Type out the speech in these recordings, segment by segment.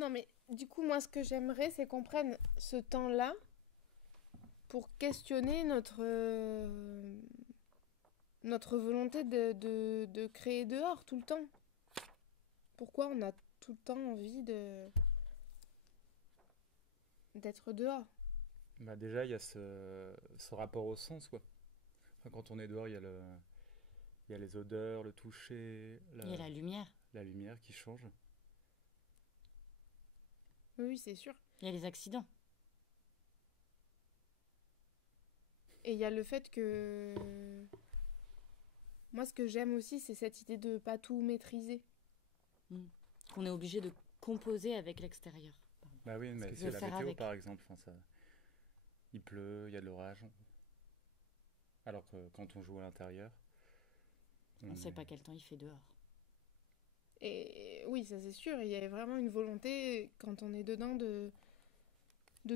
Non, mais du coup, moi, ce que j'aimerais, c'est qu'on prenne ce temps-là pour questionner notre volonté de créer dehors tout le temps. Pourquoi on a tout le temps envie d'être dehors? Bah déjà, il y a ce rapport au sens, quoi. Enfin, quand on est dehors, il y a les odeurs, le toucher, Il y a la lumière, la lumière qui change. Oui, c'est sûr. il y a les accidents. Et il y a le fait que... Moi, ce que j'aime aussi, c'est cette idée de pas tout maîtriser. Mm. Qu'on est obligé de composer avec l'extérieur. Bah oui, mais De c'est la faire météo, avec. par exemple. Enfin, ça, il pleut, il y a de l'orage. Alors que quand on joue à l'intérieur, On ne on sait est... pas quel temps il fait dehors. Et oui, ça c'est sûr, il y a vraiment une volonté, quand on est dedans, de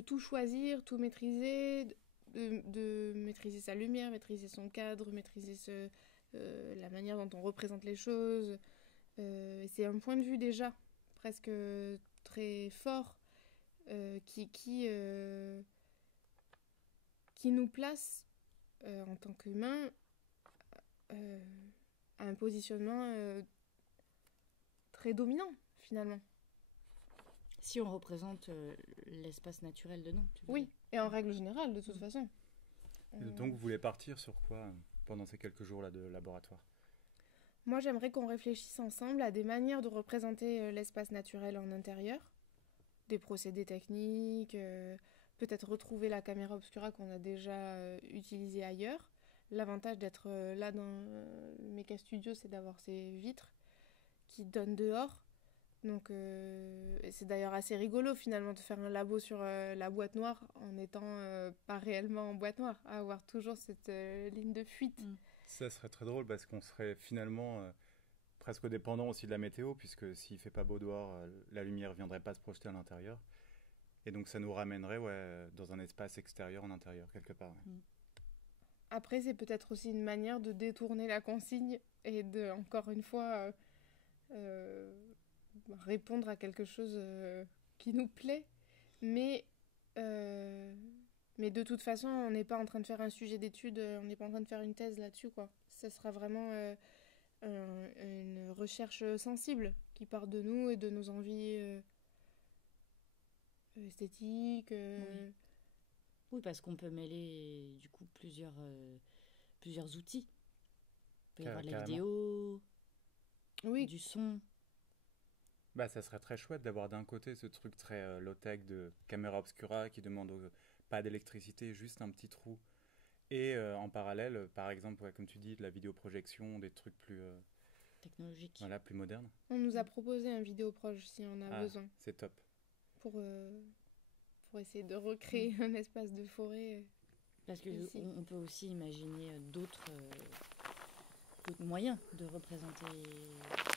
tout choisir, tout maîtriser, de maîtriser sa lumière, maîtriser son cadre, maîtriser la manière dont on représente les choses. Et c'est un point de vue déjà presque très fort qui nous place en tant qu'humains euh, à un positionnement très dominant finalement. Si on représente l'espace naturel de nous, tu veux Oui, dire. et en règle générale de toute Mm. façon. Et donc, vous voulez partir sur quoi pendant ces quelques jours-là de laboratoire? Moi, j'aimerais qu'on réfléchisse ensemble à des manières de représenter l'espace naturel en intérieur, des procédés techniques, peut-être retrouver la caméra obscura qu'on a déjà utilisée ailleurs. L'avantage d'être là dans le Mecha Studio, c'est d'avoir ces vitres qui donnent dehors. Donc, c'est d'ailleurs assez rigolo finalement de faire un labo sur la boîte noire en n'étant pas réellement en boîte noire, à avoir toujours cette ligne de fuite. Mm. Ça serait très drôle parce qu'on serait finalement presque dépendant aussi de la météo, puisque s'il fait pas beau dehors, la lumière viendrait pas se projeter à l'intérieur. Et donc ça nous ramènerait ouais, dans un espace extérieur en intérieur, quelque part. Ouais. Mm. Après, c'est peut-être aussi une manière de détourner la consigne et de, encore une fois, euh, répondre à quelque chose qui nous plaît. Mais, euh, mais de toute façon, on n'est pas en train de faire un sujet d'étude, on n'est pas en train de faire une thèse là-dessus, quoi. Ça sera vraiment une recherche sensible qui part de nous et de nos envies esthétiques. Oui. Oui, parce qu'on peut mêler du coup plusieurs outils. Il peut y avoir de la Carrément. vidéo, Oui, du son. Bah, ça serait très chouette d'avoir d'un côté ce truc très low-tech de caméra obscura qui demande pas d'électricité, juste un petit trou. Et en parallèle, par exemple, ouais, comme tu dis, de la vidéoprojection, des trucs plus, Technologique. voilà, plus modernes. on nous a Mm. proposé un vidéoproche si on a Ah, besoin c'est top. pour, euh, pour essayer de Mm. recréer un espace de forêt Parce qu'on ici. on peut aussi imaginer d'autres moyens de représenter l'extérieur.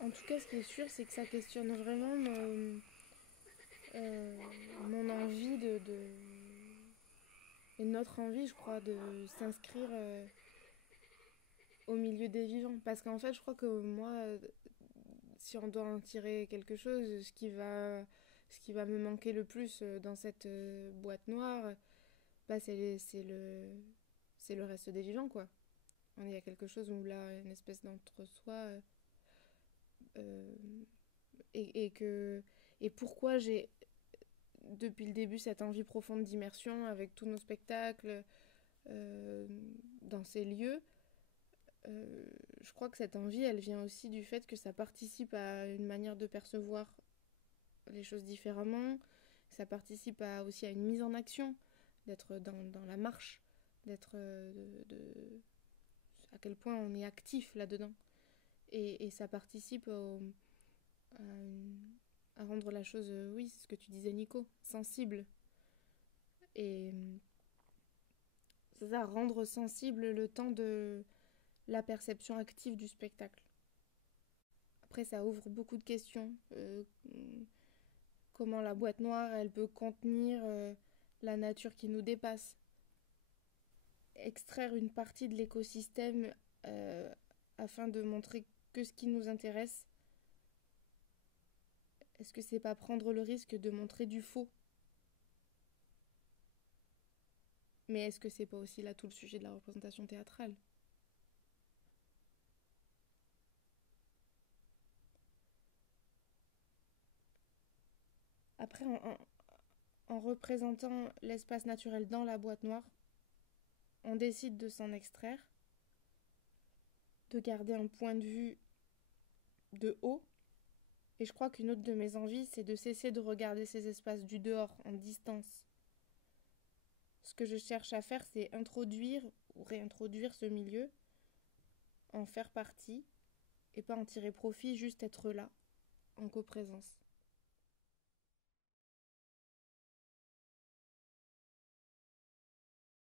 En tout cas, ce qui est sûr, c'est que ça questionne vraiment euh, mon envie et notre envie, je crois, de s'inscrire au milieu des vivants. Parce qu'en fait, je crois que moi, si on doit en tirer quelque chose, ce qui va me manquer le plus dans cette boîte noire, bah, c'est le reste des vivants, quoi. Il y a quelque chose où là, une espèce d'entre-soi. Euh, et pourquoi j'ai, depuis le début, cette envie profonde d'immersion avec tous nos spectacles euh, dans ces lieux. Je crois que cette envie, elle vient aussi du fait que ça participe à une manière de percevoir les choses différemment. Ça participe aussi à une mise en action, d'être dans la marche, d'être à quel point on est actif là-dedans. Et ça participe à rendre la chose, oui, c'est ce que tu disais Nico, sensible. Et c'est ça, rendre sensible le temps de la perception active du spectacle. Après, ça ouvre beaucoup de questions. Comment la boîte noire, elle peut contenir la nature qui nous dépasse. Extraire une partie de l'écosystème afin de montrer que ce qui nous intéresse. Est-ce que c'est pas prendre le risque de montrer du faux? Mais est-ce que c'est pas aussi là tout le sujet de la représentation théâtrale? Après, en représentant l'espace naturel dans la boîte noire, on décide de s'en extraire, de garder un point de vue de haut. Et je crois qu'une autre de mes envies, c'est de cesser de regarder ces espaces du dehors, en distance. Ce que je cherche à faire, c'est introduire ou réintroduire ce milieu, en faire partie, et pas en tirer profit, juste être là, en coprésence.